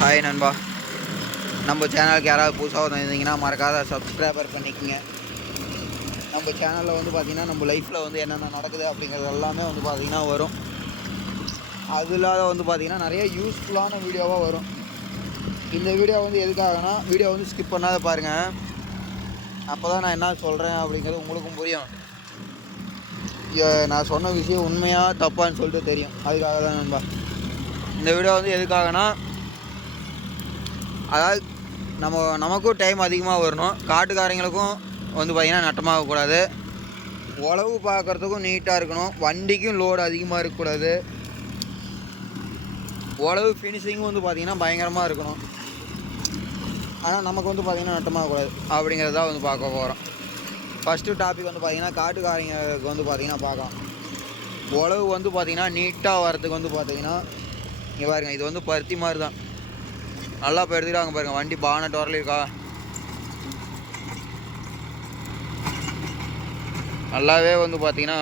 Hi நண்பா, நம்ம சேனலுக்கு யாராவது புதுசாக வந்திருந்தீங்கன்னா மறக்காத சப்ஸ்கிரைபர் பண்ணிக்கோங்க. நம்ம சேனலில் வந்து பார்த்திங்கன்னா நம்ம லைஃப்பில் வந்து என்னென்ன நடக்குது அப்படிங்கிறது எல்லாமே வந்து பார்த்திங்கன்னா வரும். அது இல்லாத வந்து பார்த்திங்கன்னா நிறைய யூஸ்ஃபுல்லான வீடியோவாக வரும். இந்த வீடியோ வந்து எதுக்காகனா, வீடியோ வந்து ஸ்கிப் பண்ணாத பாருங்கள். அப்போ தான் நான் என்ன சொல்கிறேன் அப்படிங்கிறது உங்களுக்கும் புரியும். நான் சொன்ன விஷயம் உண்மையாக தப்பான்னு சொல்லிட்டு தெரியும். அதுக்காக தான் நண்பா இந்த வீடியோ வந்து எதுக்காகனா, அதாவது நமக்கும் டைம் அதிகமாக வரணும், காட்டுக்காரங்களுக்கும் வந்து பார்த்திங்கன்னா நட்டமாகக்கூடாது, உழவு பார்க்குறதுக்கும் நீட்டாக இருக்கணும், வண்டிக்கும் லோடு அதிகமாக இருக்கக்கூடாது, உழவு ஃபினிஷிங்கும் வந்து பார்த்திங்கன்னா பயங்கரமாக இருக்கணும். ஆனால் நமக்கு வந்து பார்த்திங்கன்னா நட்டமாகக்கூடாது அப்படிங்கிறத வந்து பார்க்க போகிறோம். ஃபஸ்ட்டு டாபிக் வந்து பார்த்திங்கன்னா காட்டுக்காரங்களுக்கு வந்து பார்த்திங்கன்னா பார்க்கலாம். உழவு வந்து பார்த்திங்கன்னா நீட்டாக வரதுக்கு வந்து பார்த்திங்கன்னா இங்கே பாருங்க, இது வந்து பருத்தி மாதிரி தான். நல்லா இப்போ எடுத்துக்கிட்டாங்க பாருங்கள், வண்டி பானட் வரல இருக்கா, நல்லாவே வந்து பார்த்திங்கன்னா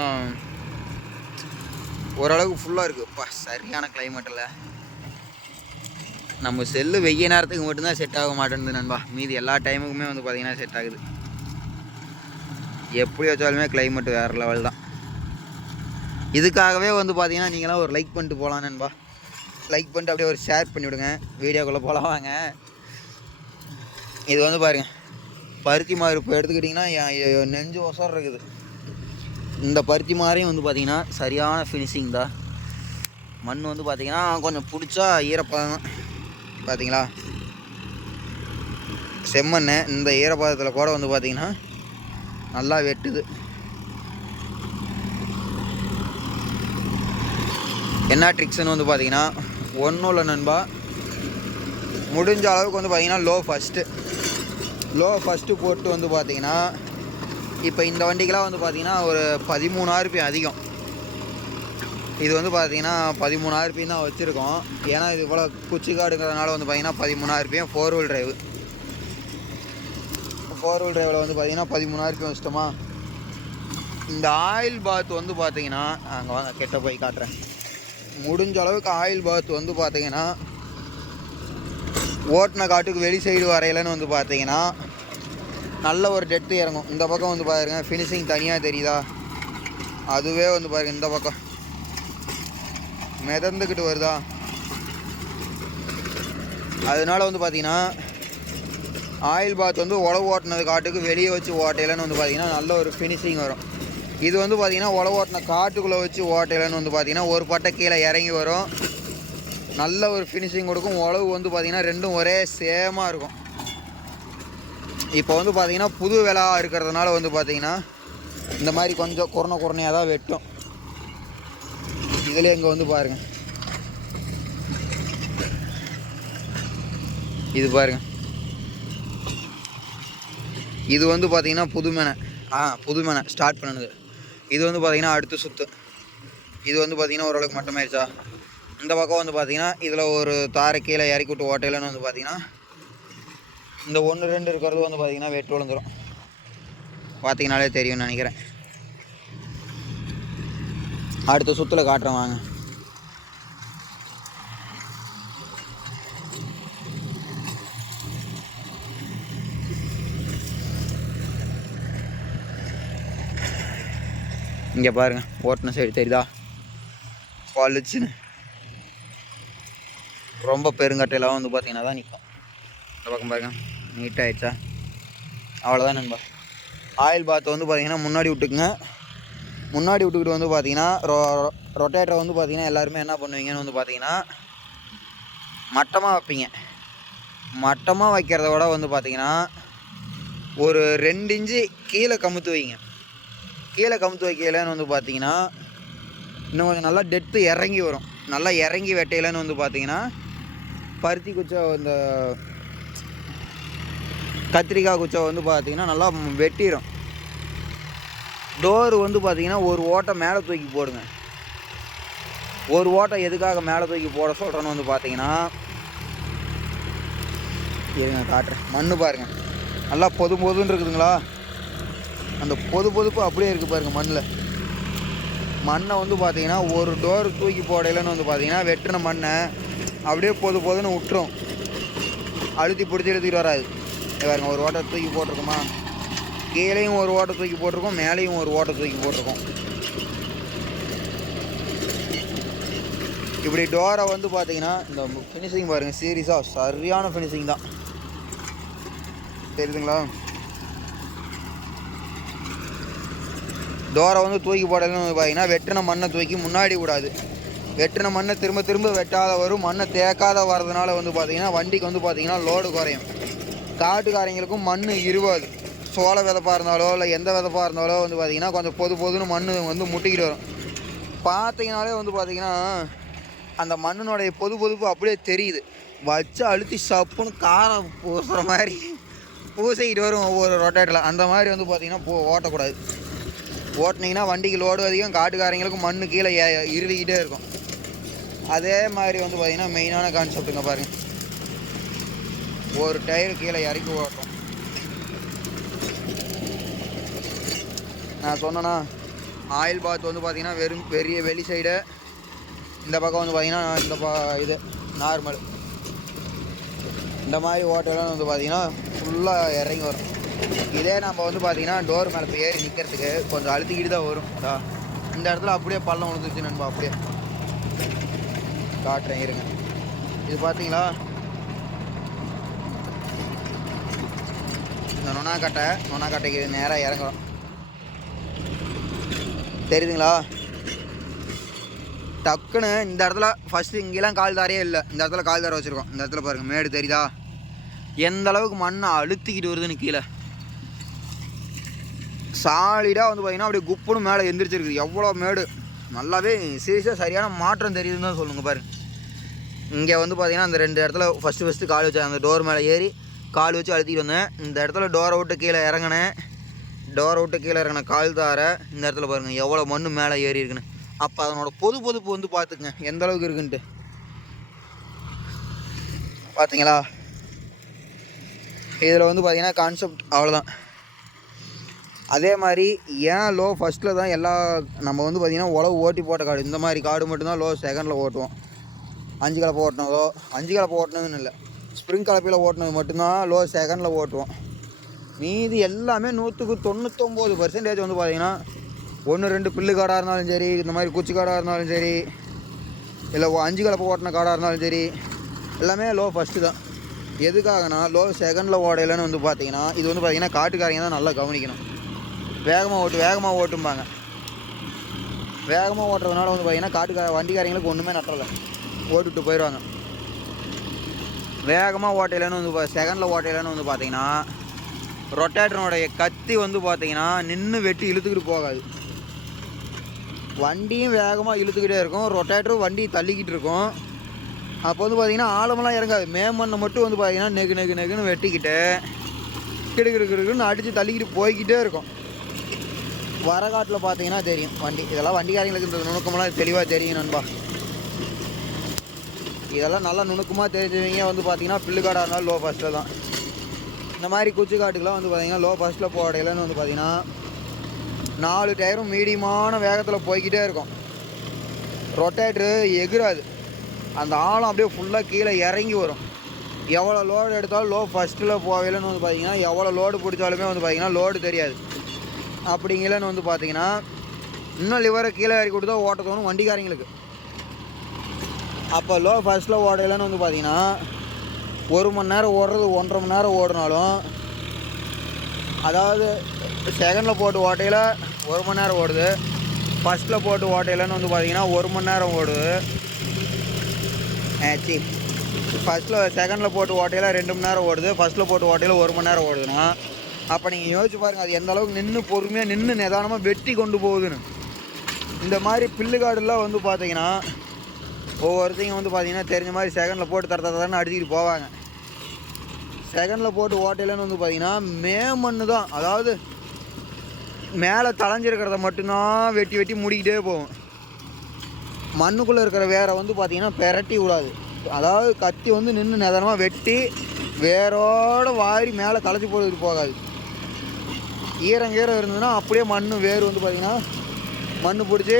ஓரளவுக்கு ஃபுல்லாக இருக்குப்பா. சரியான கிளைமேட்டில் நம்ம செல்லு வெய்ய நேரத்துக்கு மட்டும்தான் செட் ஆக மாட்டேங்குது நண்பா. மீதி எல்லா டைமுக்குமே வந்து பார்த்திங்கன்னா செட் ஆகுது. எப்படி வச்சாலுமே கிளைமேட் வேறு லெவல் தான். இதுக்காகவே வந்து பார்த்திங்கன்னா நீங்களாம் ஒரு லைக் பண்ணிட்டு போகலாம் நண்பா. லைக் பண்ணிட்டு அப்படியே ஒரு ஷேர் பண்ணிவிடுங்க. வீடியோக்குள்ளே போகலாம் வாங்க. இது வந்து பாருங்கள், பருத்தி மாதிரி இப்போ எடுத்துக்கிட்டிங்கன்னா நெஞ்சு ஒசர் இருக்குது. இந்த பருத்தி மாதிரியும் வந்து பார்த்திங்கன்னா சரியான ஃபினிஷிங் தான். மண் வந்து பார்த்திங்கன்னா கொஞ்சம் பிடிச்சா ஈரப்பதம் தான். பார்த்திங்களா, செம்மண் இந்த ஈரப்பதத்தில் கூட வந்து பார்த்திங்கன்னா நல்லா வெட்டுது. என்ன ட்ரிக்ஸ்ன்னு வந்து பார்த்திங்கன்னா ஒன்றும் இல்லை நண்பா, முடிஞ்ச அளவுக்கு வந்து பார்த்திங்கன்னா லோ ஃபஸ்ட்டு போட்டு வந்து பார்த்திங்கன்னா, இப்போ இந்த வண்டிக்கெலாம் வந்து பார்த்திங்கன்னா ஒரு 13 RPM அதிகம். இது வந்து பார்த்திங்கன்னா 13 RPM தான் வச்சுருக்கோம். ஏன்னா இது இவ்வளோ குச்சிக்காடுங்கிறதுனால வந்து பார்த்திங்கன்னா 13 RPM. 4 wheel டிரைவில் வந்து பார்த்திங்கன்னா 13 RPM வச்சிட்டோமா. இந்த ஆயில் பாத் வந்து பார்த்திங்கன்னா, அங்கே வாங்க கெட்ட போய் காட்டுறேன். முடிஞ்ச அளவுக்கு ஆயில் பாத் வந்து பார்த்திங்கன்னா ஓட்டின காட்டுக்கு வெளி சைடு வரையிலன்னு வந்து பார்த்திங்கன்னா நல்ல ஒரு டெட்டு இறங்கும். இந்த பக்கம் வந்து பாருங்க, ஃபினிஷிங் தனியாக தெரியுதா, அதுவே வந்து பாருங்கள் இந்த பக்கம் மிதந்துக்கிட்டு வருதா. அதனால வந்து பார்த்திங்கன்னா ஆயில் பாத் வந்து உழவு ஓட்டினது காட்டுக்கு வெளியே வச்சு ஓட்டையிலன்னு வந்து பார்த்திங்கன்னா நல்ல ஒரு ஃபினிஷிங் வரும். இது வந்து பார்த்திங்கன்னா உழவு ஓட்டின காட்டுக்குள்ளே வச்சு ஓட்டையிலன்னு வந்து பார்த்திங்கன்னா ஒரு பட்டை கீழே இறங்கி வரும், நல்ல ஒரு ஃபினிஷிங் கொடுக்கும். உழவு வந்து பார்த்திங்கன்னா ரெண்டும் ஒரே சேமாக இருக்கும். இப்போ வந்து பார்த்திங்கன்னா புது விலா இருக்கிறதுனால வந்து பார்த்திங்கன்னா இந்த மாதிரி கொஞ்சம் குறையாக தான் வெட்டும். இதில் இங்கே வந்து பாருங்கள், இது பாருங்கள், இது வந்து பார்த்திங்கன்னா புதுமனை ஸ்டார்ட் பண்ணுது. இது வந்து பார்த்திங்கன்னா அடுத்த சுற்று. இது வந்து பார்த்திங்கன்னா ஓரளவுக்கு மட்டமாயிடுச்சா. இந்த பக்கம் வந்து பார்த்திங்கன்னா இதில் ஒரு தாரை கீழே இறக்கி விட்டு ஓட்டையிலன்னு வந்து பார்த்திங்கன்னா இந்த 1 2 இருக்கிறது வந்து பார்த்திங்கன்னா வெட்டு விழுந்துடும். பார்த்திங்கனாலே தெரியும்னு நினைக்கிறேன். அடுத்த சுற்றில் காட்டுறேன் வாங்க. இங்கே பாருங்கள், ஓட்டின சைடு தெரியுதா பளிச்சுன்னு. ரொம்ப பெருங்கட்டையெல்லாம் வந்து பார்த்திங்கன்னா தான் நிற்கும். இந்த பக்கம் பாருங்கள், நீட்டாகிடுச்சா. அவ்வளோதான் நண்பா. ஆயில் பாத் வந்து பார்த்திங்கன்னா முன்னாடி விட்டுக்கிட்டு வந்து பார்த்திங்கன்னா ரொட்டேட்டரை வந்து பார்த்திங்கன்னா எல்லாருமே என்ன பண்ணுவீங்கன்னு வந்து பார்த்திங்கன்னா மட்டமாக வைப்பீங்க. மட்டமாக வைக்கிறத விட வந்து பார்த்திங்கன்னா ஒரு 2 இன்ச்சு கீழே கமுத்து வைங்க. கீழே கமுத்து வைக்கலன்னு வந்து பார்த்திங்கன்னா இன்னும் கொஞ்சம் நல்லா டெப்த்து இறங்கி வரும். நல்லா இறங்கி வெட்டையிலன்னு வந்து பார்த்திங்கன்னா பருத்தி குச்சை, இந்த கத்திரிக்காய் குச்சை வந்து பார்த்திங்கன்னா நல்லா வெட்டிடும். டோரு வந்து பார்த்திங்கன்னா ஒரு ஓட்டை மேலே தூக்கி போடுங்க. ஒரு ஓட்டை எதுக்காக மேலே தூக்கி போட சொல்கிறேன்னு வந்து பார்த்திங்கன்னா, இருங்க காட்டுறேன். மண் பாருங்கள், நல்லா பொதுன்னு இருக்குதுங்களா. அந்த பொதுப்பு அப்படியே இருக்குது பாருங்கள் மண்ணில். மண்ணை வந்து பார்த்திங்கன்னா ஒரு டோர் தூக்கி போடையிலன்னு வந்து பார்த்திங்கன்னா வெட்டின மண்ணை அப்படியே பொதுன்னு விட்டுரும். அழுத்தி பிடிச்சி இழுத்துக்கிட்டு வராது. பாருங்க, ஒரு ஓட்டை தூக்கி போட்டிருக்குமா, கீழேயும் ஒரு ஓட்டை தூக்கி போட்டிருக்கோம், மேலேயும் ஒரு ஓட்டை தூக்கி போட்டிருக்கோம். இப்படி டோரை வந்து பார்த்தீங்கன்னா இந்த ஃபினிஷிங் பாருங்கள், சீரியஸாக சரியான ஃபினிஷிங் தான். தெரியுதுங்களா? டோரை வந்து தூக்கி போடலன்னு பார்த்தீங்கன்னா வெட்டின மண்ணை தூக்கி முன்னாடி விடாது. வெட்டின மண்ணை திரும்ப திரும்ப வெட்டாத வரும். மண்ணை தேக்காத வர்றதுனால வந்து பார்த்திங்கன்னா வண்டிக்கு வந்து பார்த்திங்கன்னா லோடு குறையும். காட்டுக்காரங்களுக்கும் மண் இருவாது. சோள விதப்பாக இருந்தாலோ இல்லை எந்த விதப்பாக இருந்தாலோ வந்து பார்த்திங்கன்னா கொஞ்சம் பொதுன்னு மண் வந்து முட்டிக்கிட்டு வரும். பார்த்தீங்கனாலே வந்து பார்த்திங்கன்னா அந்த மண்ணினுடைய பொதுப்பு அப்படியே தெரியுது. வச்சு அழுத்தி சப்புன்னு காரம் பூசுகிற மாதிரி பூசிக்கிட்டு வரும் ஒவ்வொரு ரொட்டேட்டில். அந்த மாதிரி வந்து பார்த்திங்கன்னா ஓட்டக்கூடாது. ஓட்டினீங்கன்னா வண்டிக்கு லோடு அதிகம், காட்டுக்காரங்களுக்கும் மண் கீழே இருவிக்கிட்டே இருக்கும். அதே மாதிரி வந்து பார்த்திங்கன்னா மெயினான கான்செப்ட்டுங்க பாருங்கள். ஒரு டயர் கீழே இறக்கி ஓட்டும். நான் சொன்னேன்னா ஆயில் பாத் வந்து பார்த்திங்கன்னா வெறும் பெரிய வெளி சைடு, இந்த பக்கம் வந்து பார்த்திங்கன்னா இது நார்மல். இந்த மாதிரி ஓட்டெல்லாம் வந்து பார்த்திங்கன்னா ஃபுல்லாக இறங்கி வரும். இதே நம்ம வந்து பார்த்திங்கன்னா டோர் மேலே இப்போ ஏறி நிற்கிறதுக்கு கொஞ்சம் அழுத்திக்கிட்டு தான் வரும். இந்த இடத்துல அப்படியே பள்ளம் விழுந்துச்சு நண்பா. அப்படியே காட்டுறேன் இருங்க. இது பார்த்தீங்களா, இந்த நொனாக்கட்டைக்கு நேராக இறங்குறோம். தெரியுதுங்களா? டக்குன்னு இந்த இடத்துல ஃபஸ்ட்டு இங்கெல்லாம் கால் தாரையே இல்லை, இந்த இடத்துல கால் தாரை வச்சுருக்கோம். இந்த இடத்துல பாருங்கள் மேடு தெரியுதா, எந்த அளவுக்கு மண்ணை அழுத்திக்கிட்டு வருதுன்னு. கீழே சாலிடாக வந்து பார்த்திங்கன்னா அப்படியே குப்புன்னு மேலே எந்திரிச்சிருக்குது. எவ்வளோ மேடு, நல்லாவே சீரியஸாக சரியான மாற்றம் தெரியுதுன்னு தான் சொல்லுங்கள் பாருங்கள். இங்கே வந்து பார்த்திங்கன்னா அந்த 2 இடத்துல ஃபஸ்ட்டு கால் வச்சேன். அந்த டோர் மேலே ஏறி கால் வச்சு அழுத்திட்டு வந்தேன். இந்த இடத்துல டோரை விட்டு கீழே இறங்கினேன். கால் தாரை இந்த இடத்துல பாருங்கள் எவ்வளோ மண் மேலே ஏறி இருக்குன்னு. அப்போ அதனோட பொதுப்பு வந்து பார்த்துக்குங்க எந்த அளவுக்கு இருக்குன்ட்டு. பார்த்தீங்களா? இதில் வந்து பார்த்திங்கன்னா கான்செப்ட் அவ்வளோதான். அதே மாதிரி ஏன் லோ ஃபஸ்ட்டில் தான் நம்ம வந்து பார்த்திங்கன்னா உழவு ஓட்டி போட்ட காடு, இந்த மாதிரி காடு மட்டும்தான் லோ செகண்டில் ஓட்டுவோம். 5 கலப்பை ஓட்டினதோ, 5 கலப்பை ஓட்டினதுன்னு இல்லை, ஸ்ப்ரிங் கலப்பையில் ஓட்டினது மட்டும்தான் லோ செகண்டில் ஓட்டுவோம். மீதி எல்லாமே 99% வந்து பார்த்திங்கன்னா 1-2 பில்லு காடாக இருந்தாலும் சரி, இந்த மாதிரி குச்சி காடாக இருந்தாலும் சரி, இல்லை 5 கலப்பை ஓட்டின காடாக இருந்தாலும் சரி, எல்லாமே லோ ஃபஸ்ட்டு தான். எதுக்காகனா லோ செகண்டில் ஓடையிலன்னு வந்து பார்த்திங்கன்னா இது வந்து பார்த்திங்கன்னா காட்டுக்காரங்க தான் நல்லா கவனிக்கணும். வேகமாக ஓட்டும்பாங்க. வேகமாக ஓட்டுறதுனால வந்து பார்த்திங்கன்னா வண்டிக்காரங்களுக்கு ஒன்றுமே நட்டலை, ஓட்டுட்டு போயிடுவாங்க. வேகமாக ஓட்டையிலன்னு வந்து செகண்டில் ஓட்டையிலன்னு வந்து பார்த்திங்கன்னா ரொட்டேட்டருடைய கத்தி வந்து பார்த்திங்கன்னா நின்று வெட்டி இழுத்துக்கிட்டு போகாது. வண்டியும் வேகமாக இழுத்துக்கிட்டே இருக்கும், ரொட்டேட்டரும் வண்டி தள்ளிக்கிட்டு இருக்கும். அப்போ வந்து பார்த்திங்கன்னா ஆழமெல்லாம் இறங்காது. மேமண்ணை மட்டும் வந்து பார்த்திங்கன்னா நெகுன்னு வெட்டிக்கிட்டு கிடுக்குன்னு அடித்து தள்ளிக்கிட்டு போய்கிட்டே இருக்கும். வரகாட்டில் பார்த்தீங்கன்னா தெரியும் வண்டி. இதெல்லாம் வண்டிக்காரங்களுக்கு இந்த நுணுக்கமெல்லாம் தெளிவாக தெரியும் நண்பா. இதெல்லாம் நல்லா நுணுக்கமாக தெரிஞ்சவங்க வந்து பார்த்திங்கன்னா பில்லுக்காடாக இருந்தாலும் லோ ஃபஸ்ட்டில் தான். இந்த மாதிரி குச்சி காட்டுக்கெலாம் வந்து பார்த்திங்கன்னா லோ ஃபஸ்ட்டில் போடையிலன்னு வந்து பார்த்திங்கன்னா 4 டயரும் மீடியமான வேகத்தில் போய்கிட்டே இருக்கும். ரொட்டேட்ரு எகிராது. அந்த ஆழம் அப்படியே ஃபுல்லாக கீழே இறங்கி வரும். எவ்வளோ லோடு எடுத்தாலும் லோ ஃபஸ்ட்டில் போகலன்னு வந்து பார்த்திங்கன்னா எவ்வளோ லோடு பிடிச்சாலுமே வந்து பார்த்திங்கன்னா லோடு தெரியாது. அப்படிங்கலன்னு வந்து பார்த்திங்கன்னா இன்னும் லிவரை கீழே இறக்கி கொடுத்தா ஓட்ட தோணும் வண்டிக்காரங்களுக்கு. அப்போ லோ ஃபஸ்ட்டில் ஓடையிலன்னு வந்து பார்த்திங்கன்னா 1 மணி நேரம் ஓடுறது 1.5 மணி நேரம் ஓடினாலும், அதாவது செகண்டில் போட்டு ஓட்டையில் 1 மணி நேரம் ஓடுது, ஃபஸ்ட்டில் போட்டு ஓட்டையிலன்னு வந்து பார்த்திங்கன்னா 1 மணி நேரம் ஓடுது. செகண்டில் போட்டு ஓட்டையில் 2 மணி நேரம் ஓடுது, ஃபஸ்ட்டில் போட்டு ஓட்டையில் 1 மணி நேரம் ஓடுதுன்னா அப்போ நீங்கள் யோசிச்சு பாருங்கள் அது எந்த அளவுக்கு நின்று பொறுமையாக நின்று நிதானமாக வெட்டி கொண்டு போகுதுன்னு. இந்த மாதிரி பில்லுக்காடுலாம் வந்து பார்த்தீங்கன்னா ஒவ்வொருத்தையும் வந்து பார்த்தீங்கன்னா தெரிஞ்ச மாதிரி செகண்டில் போட்டு தரத்தானே அடிச்சுக்கிட்டு போவாங்க. செகண்டில் போட்டு ஓட்டையிலன்னு வந்து பார்த்தீங்கன்னா மேமண்ணு தான், அதாவது மேலே தளைஞ்சிருக்கிறத மட்டும்தான் வெட்டி மூடிக்கிட்டே போகும். மண்ணுக்குள்ளே இருக்கிற வேரை வந்து பார்த்திங்கன்னா பெரட்டி விடாது. அதாவது கத்தி வந்து நின்று நிதானமாக வெட்டி வேரோடு வாரி மேலே களைச்சி போட்டு போகாது. ஈரம் இருந்ததுன்னா அப்படியே வேர் வந்து பார்த்திங்கன்னா மண் பிடிச்சி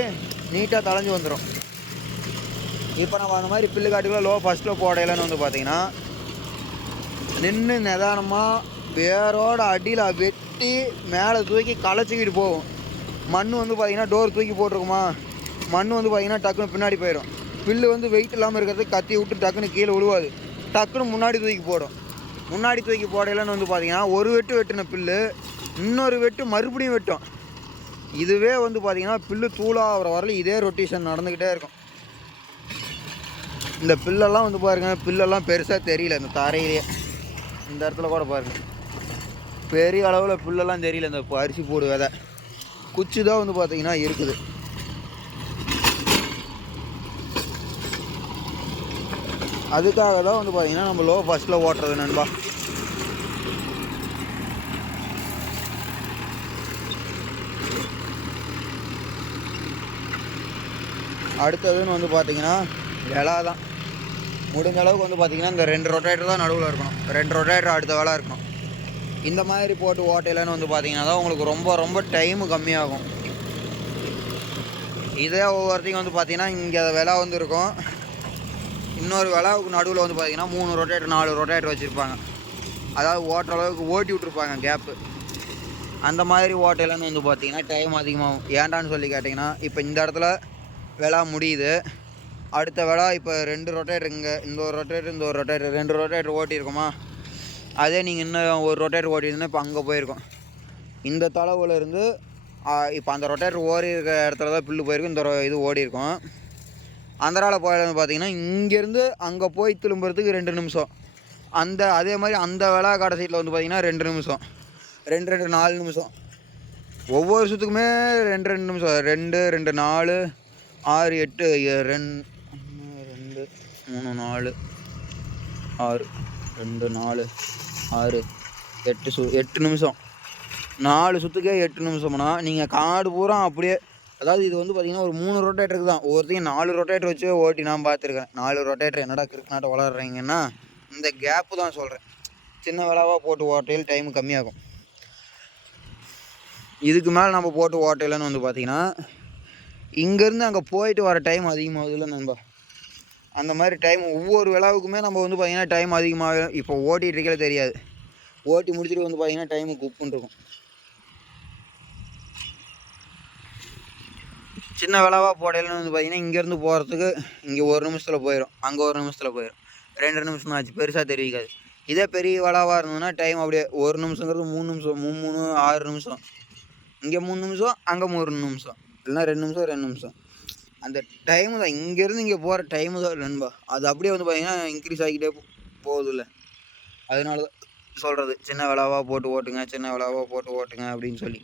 நீட்டாக தளைஞ்சி வந்துடும். இப்போ நம்ம அந்த மாதிரி பில்லு காட்டுக்குள்ள லோ ஃபஸ்ட்டில் போடையிலன்னு வந்து பார்த்திங்கன்னா நின்று நிதானமாக வேரோட அடியில் வெட்டி மேலே தூக்கி களைச்சிக்கிட்டு போகும். மண் வந்து பார்த்திங்கன்னா டோர் தூக்கி போட்டிருக்குமா, மண் வந்து பார்த்திங்கன்னா டக்குன்னு பின்னாடி போயிடும். புல்லு வந்து வெயிட் இல்லாமல் இருக்கிறதுக்கு கத்தி விட்டு டக்குன்னு கீழே விழுவாது, டக்குன்னு முன்னாடி தூக்கி போடும். முன்னாடி தூக்கி போடையிலன்னு வந்து பார்த்திங்கன்னா ஒரு வெட்டு வெட்டின புல்லு இன்னொரு வெட்டு மறுபடியும் வெட்டும். இதுவே வந்து பார்த்திங்கன்னா புல்லு தூளாகிற வரல இதே ரொட்டேஷன் நடந்துக்கிட்டே இருக்கும். இந்த புல்லெல்லாம் வந்து பாருங்கள், புல்லெல்லாம் பெருசாக தெரியல இந்த தரையிலேயே. இந்த இடத்துல கூட பாருங்கள் பெரிய அளவில் புல்லெல்லாம் தெரியல. இந்த அரிசி போடு விதை குச்சி தான் வந்து பார்த்திங்கன்னா இருக்குது. அதுக்காக தான் வந்து பார்த்திங்கன்னா நம்ம லோ ஃபஸ்ட்டில் ஓட்டுறது நண்பா. அடுத்ததுன்னு வந்து பார்த்திங்கன்னா விலை தான். முடிஞ்ச அளவுக்கு வந்து பார்த்திங்கன்னா இந்த 2 ரொட்டேட்டர் தான் நடுவில் இருக்கணும். 2 ரொட்டேட்டர் அடுத்த வேலை இருக்கணும். இந்த மாதிரி போட்டு ஓட்டையிலன்னு வந்து பார்த்திங்கன்னா தான் உங்களுக்கு ரொம்ப ரொம்ப டைமு கம்மியாகும். இதே ஒவ்வொருத்தையும் வந்து பார்த்திங்கன்னா இங்கே விலை வந்து இருக்கும், இன்னொரு விளாவுக்கு நடுவில் வந்து பார்த்திங்கன்னா 3 ரொட்டேட்டர் 4 ரொட்டேட்டர் வச்சுருப்பாங்க. அதாவது ஓட்டுற அளவுக்கு ஓட்டி விட்ருப்பாங்க கேப்பு. அந்த மாதிரி ஓட்டையிலன்னு வந்து பார்த்திங்கன்னா டைம் அதிகமாகும். ஏண்டான்னு சொல்லி கேட்டிங்கன்னா, இப்போ இந்த இடத்துல விழா முடியுது, அடுத்த விழா இப்போ 2 ரொட்டேட்டர் இங்கே, இந்த ஒரு ரொட்டேட்டர் இந்த ஒரு ரொட்டேட்டர் 2 ரொட்டேட்டர் ஓட்டியிருக்குமா, அதே நீங்கள் இன்னும் ஒரு ரொட்டேட்டர் ஓட்டியிருந்தா இப்போ அங்கே போயிருக்கும். இந்த தொலைவில் இருந்து இப்போ அந்த ரொட்டேட்டர் ஓடி இருக்கிற இடத்துல தான் புல்லு போயிருக்கும், இந்த இது ஓடி இருக்கும். அந்தரால போயிடன்னு பார்த்தீங்கன்னா இங்கேருந்து அங்கே போய் திரும்புறதுக்கு 2 நிமிஷம். அதே மாதிரி அந்த விழா கடை சைட்டில் வந்து பார்த்திங்கன்னா 2 நிமிஷம், 2 4 நிமிஷம். ஒவ்வொரு சுற்றுக்குமே 2 நிமிஷம். 2 2 4 6 8 2 2 3 4 6 2 4 6 8 நிமிஷம். 4 சுற்றுக்கே 8 நிமிஷம்னா நீங்கள் காடு பூரா அப்படியே. அதாவது இது வந்து பார்த்திங்கன்னா ஒரு 3 ரொட்டேட்டருக்கு தான். ஒவ்வொருத்தையும் 4 ரொட்டேட்டர் வச்சு ஓட்டி நான் பார்த்துருக்கேன். 4 ரொட்டேட்டர் என்னடா கிரிக்கெட் வளர்றீங்கன்னா இந்த கேப்பு தான் சொல்கிறேன். சின்ன விளாவாக போட்டு ஓட்டையில் டைம் கம்மியாகும். இதுக்கு மேலே நம்ம போட்டு ஓட்டையிலன்னு வந்து பார்த்திங்கன்னா இங்கேருந்து அங்கே போயிட்டு வர டைம் அதிகமாகுதுல்ல நண்பா. அந்த மாதிரி டைம் ஒவ்வொரு விழாவுக்குமே நம்ம வந்து பார்த்திங்கன்னா டைம் அதிகமாக இப்போ ஓட்டிகிட்டு இருக்கே தெரியாது. ஓட்டி முடிச்சுட்டு வந்து பார்த்திங்கன்னா டைமு குப்புன்னு இருக்கும். சின்ன விழாவாக போடையிலன்னு வந்து பார்த்திங்கன்னா இங்கேருந்து போகிறதுக்கு இங்கே 1 நிமிஷத்தில் போயிடும், அங்கே 1 நிமிஷத்தில் போயிடும், 2 நிமிஷம் ஆச்சு, பெருசாக தெரிவிக்காது. இதே பெரிய விழாவாக இருந்ததுன்னா டைம் அப்படியே 1 நிமிஷங்கிறது 3 நிமிஷம், 3 6 நிமிஷம், இங்கே 3 நிமிஷம், அங்கே 3 நிமிஷம், இல்லைனா 2 நிமிஷம் 2 நிமிஷம். அந்த டைமு தான் இங்கேருந்து இங்கே போகிற டைமு தான் நண்பா. அது அப்படியே வந்து பார்த்திங்கன்னா இன்க்ரீஸ் ஆகிக்கிட்டே போகுது இல்லை. அதனால தான் சொல்கிறது சின்ன விழாவாக போட்டு ஓட்டுங்க, சின்ன விழாவாக போட்டு ஓட்டுங்க அப்படின்னு சொல்லி.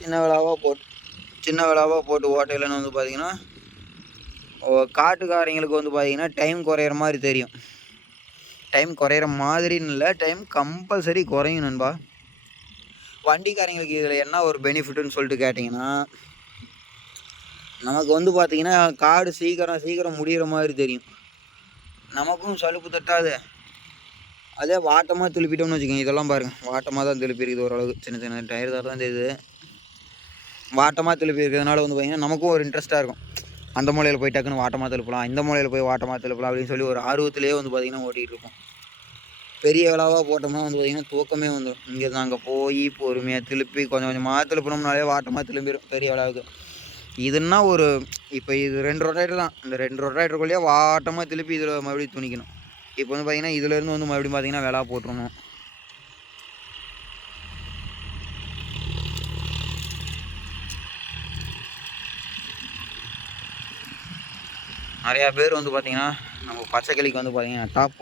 சின்ன விழாவாக போட்டு ஓட்டையிலன்னு வந்து பார்த்திங்கன்னா காட்டுக்காரங்களுக்கு வந்து பார்த்திங்கன்னா டைம் குறையிற மாதிரி தெரியும். டைம் குறையிற மாதிரின்னு இல்லை, டைம் கம்பல்சரி குறையும் நண்பா. வண்டிக்காரங்களுக்கு இதில் என்ன ஒரு பெனிஃபிட்டுன்னு சொல்லிட்டு கேட்டிங்கன்னா, நமக்கு வந்து பார்த்திங்கன்னா காடு சீக்கிரம் முடிகிற மாதிரி தெரியும், நமக்கும் சலுப்பு தட்டாது. அதே வாட்டமாக திருப்பிட்டோம்னு வச்சுக்கோங்க, இதெல்லாம் பாருங்கள் வாட்டமாக தான் திருப்பியிருக்குது, ஓரளவுக்கு சின்ன சின்ன டயர் தான் தெரியுது. வாட்டமாக திருப்பி இருக்கிறதுனால வந்து பார்த்திங்கன்னா நமக்கும் ஒரு இன்ட்ரெஸ்ட்டாக இருக்கும். அந்த மூலையில் போய் டக்குன்னு வாட்டமாக திருப்பலாம், இந்த மூலையில் போய் வாட்டமாக திருப்பலாம் அப்படின்னு சொல்லி ஒரு ஆர்வத்திலே வந்து பார்த்திங்கன்னா ஓட்டிகிட்டு இருப்போம். பெரிய விழாவாக போட்டோம்னா வந்து பார்த்திங்கன்னா தூக்கமே வந்துடும். இங்கேருந்து அங்கே போய் பொறுமையாக திருப்பி கொஞ்சம் கொஞ்சமாக திருப்பினோம்னாலே வாட்டமாக திரும்பிடும் பெரிய விழாவுக்கு. இதுன்னா ஒரு இப்போ இது 2 ரொட்டேட்டர் தான், இந்த 2 ரொட்டேட்டருக்குள்ளேயே வாட்டமாக திருப்பி இதில் மறுபடியும் துணிக்கணும். இப்போ வந்து பார்த்திங்கன்னா இதுலேருந்து வந்து மறுபடியும் பார்த்திங்கன்னா விழா போட்டுருணும். நிறையா பேர் வந்து பார்த்திங்கன்னா நம்ம பச்சைக்கிளிக்கு வந்து பார்த்திங்கன்னா டாப்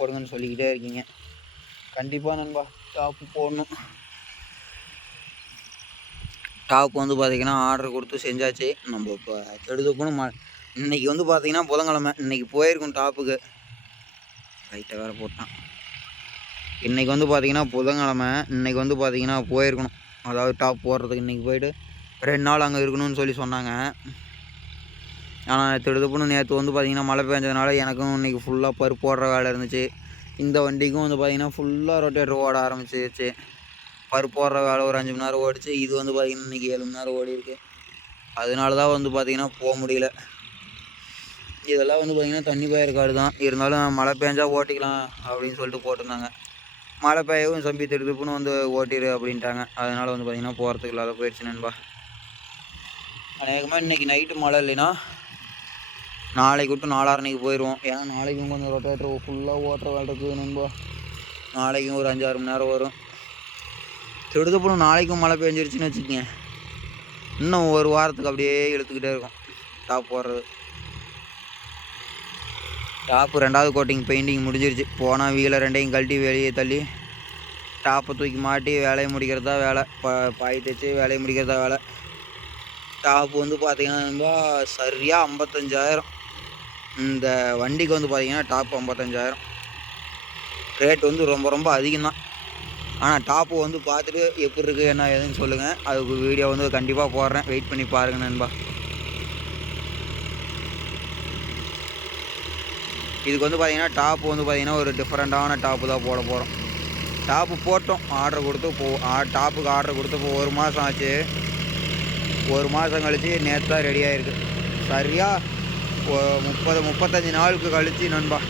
போடுங்கன்னு சொல்லிக்கிட்டே இருக்கீங்க. கண்டிப்பாக நண்பா டாப்பு போடணும். டாப் வந்து பார்த்திங்கன்னா ஆர்டர் கொடுத்து செஞ்சாச்சு. நம்ம இப்போ கெடுதுக்கணும். இன்றைக்கி வந்து பார்த்திங்கன்னா புதன்கிழமை, இன்றைக்கி போயிருக்கும் டாப்புக்கு. லைட்டை வேறு போட்டான். இன்றைக்கி வந்து பார்த்திங்கன்னா புதன்கிழமை, இன்றைக்கி வந்து பார்த்திங்கன்னா போயிருக்கணும். அதாவது டாப் போடுறதுக்கு இன்றைக்கி போய்ட்டு 2 நாள் அங்கே இருக்கணும்னு சொல்லி சொன்னாங்க. ஆனால் திடுதுப்புன்னு நேற்று வந்து பார்த்திங்கன்னா மழை பெஞ்சதுனால எனக்கும் இன்றைக்கி ஃபுல்லாக பருப்பு போடுற வேலை இருந்துச்சு. இந்த வண்டிக்கும் வந்து பார்த்திங்கன்னா ஃபுல்லாக ரொட்டேட்டர் ஓட ஆரம்பிச்சிருச்சு. பருப்பு போடுற வேலை ஒரு 5 மணி நேரம் ஓடிச்சு. இது வந்து பார்த்திங்கன்னா இன்றைக்கி 7 மணி நேரம் ஓடி இருக்கு. அதனால தான் வந்து பார்த்திங்கன்னா போக முடியல. இதெல்லாம் வந்து பார்த்திங்கன்னா தண்ணி பயிர் காடு தான். இருந்தாலும் மழை பெஞ்சா ஓட்டிக்கலாம் அப்படின்னு சொல்லிட்டு போட்டிருந்தாங்க. மழை பெய்யவும் சம்பி திருப்புன்னு வந்து ஓட்டிடு அப்படின்ட்டாங்க. அதனால் வந்து பார்த்திங்கன்னா போகிறதுக்கு இல்லாத போயிடுச்சு நண்பா. அநேகமாக இன்றைக்கி நைட்டு மழை இல்லைன்னா நாளைக்கு விட்டு நாளாரணைக்கு போயிடுவோம். ஏன்னா நாளைக்கும் கொஞ்சம் ரொட்டேட்டர் ஃபுல்லாக ஓட்டுற வேலை இருக்குது நண்பா. நாளைக்கும் ஒரு 5-6 மணி நேரம் வரும். திடுதப்புறம் நாளைக்கும் மழை பெஞ்சிருச்சுன்னு வச்சுக்கோங்க, இன்னும் ஒரு வாரத்துக்கு அப்படியே இழுத்துக்கிட்டே இருக்கும் டாப் போடுறது. டாப்பு 2வது கோட்டிங் பெயிண்டிங் முடிஞ்சிருச்சு. போனால் வீலை 2ஐயும் கழட்டி வெளியே தள்ளி டாப்பை தூக்கி மாட்டி வேலையை முடிக்கிறதா வேலை. பாய் தைச்சி வேலையை முடிக்கிறதா வேலை. டாப்பு வந்து பார்த்திங்கன்னா சரியாக 55,000. இந்த வண்டிக்கு வந்து பார்த்திங்கன்னா டாப்பு 55,000. ரேட் வந்து ரொம்ப ரொம்ப அதிகம்தான். ஆனால் டாப்பு வந்து பார்த்துட்டு எப்படி இருக்குது என்ன ஏதுன்னு சொல்லுங்கள். அதுக்கு வீடியோ வந்து கண்டிப்பாக போடுறேன், வெயிட் பண்ணி பாருங்கள் நண்பா. இதுக்கு வந்து பார்த்திங்கன்னா டாப்பு வந்து பார்த்திங்கன்னா ஒரு டிஃப்ரெண்ட்டான டாப்பு தான் போட போகிறோம். டாப்பு போட்டோம், ஆர்டர் கொடுத்து டாப்புக்கு ஆர்டர் கொடுத்து இப்போ 1 மாதம் ஆச்சு. 1 மாதம் கழித்து நேற்று தான் ரெடி ஆகிருக்கு. சரியாக 30-35 நாளுக்கு கழித்து நண்பா.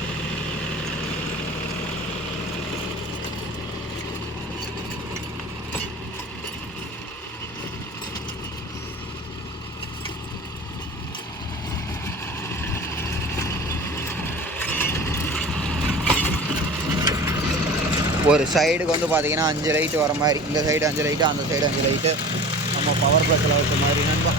ஒரு சைடுக்கு வந்து பார்த்திங்கன்னா 5 லைட்டு வர மாதிரி, இந்த சைடு 5 லைட்டு, அந்த சைடு 5 லைட்டு, நம்ம பவர் ப்ளஸில் வச்ச மாதிரி நண்பா.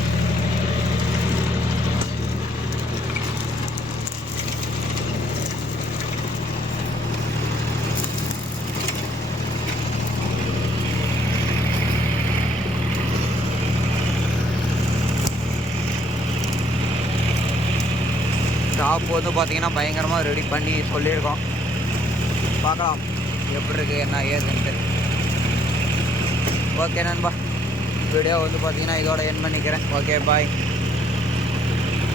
டாப் வந்து பார்த்திங்கன்னா பயங்கரமாக ரெடி பண்ணி சொல்லியிருக்கோம். பார்க்கலாம் எப்படி இருக்குது என்ன ஏதுன்ட்டு. ஓகே நண்பா, வீடியோ வந்து பார்த்திங்கன்னா இதோட எண்ட் பண்ணிக்கிறேன். Okay bye.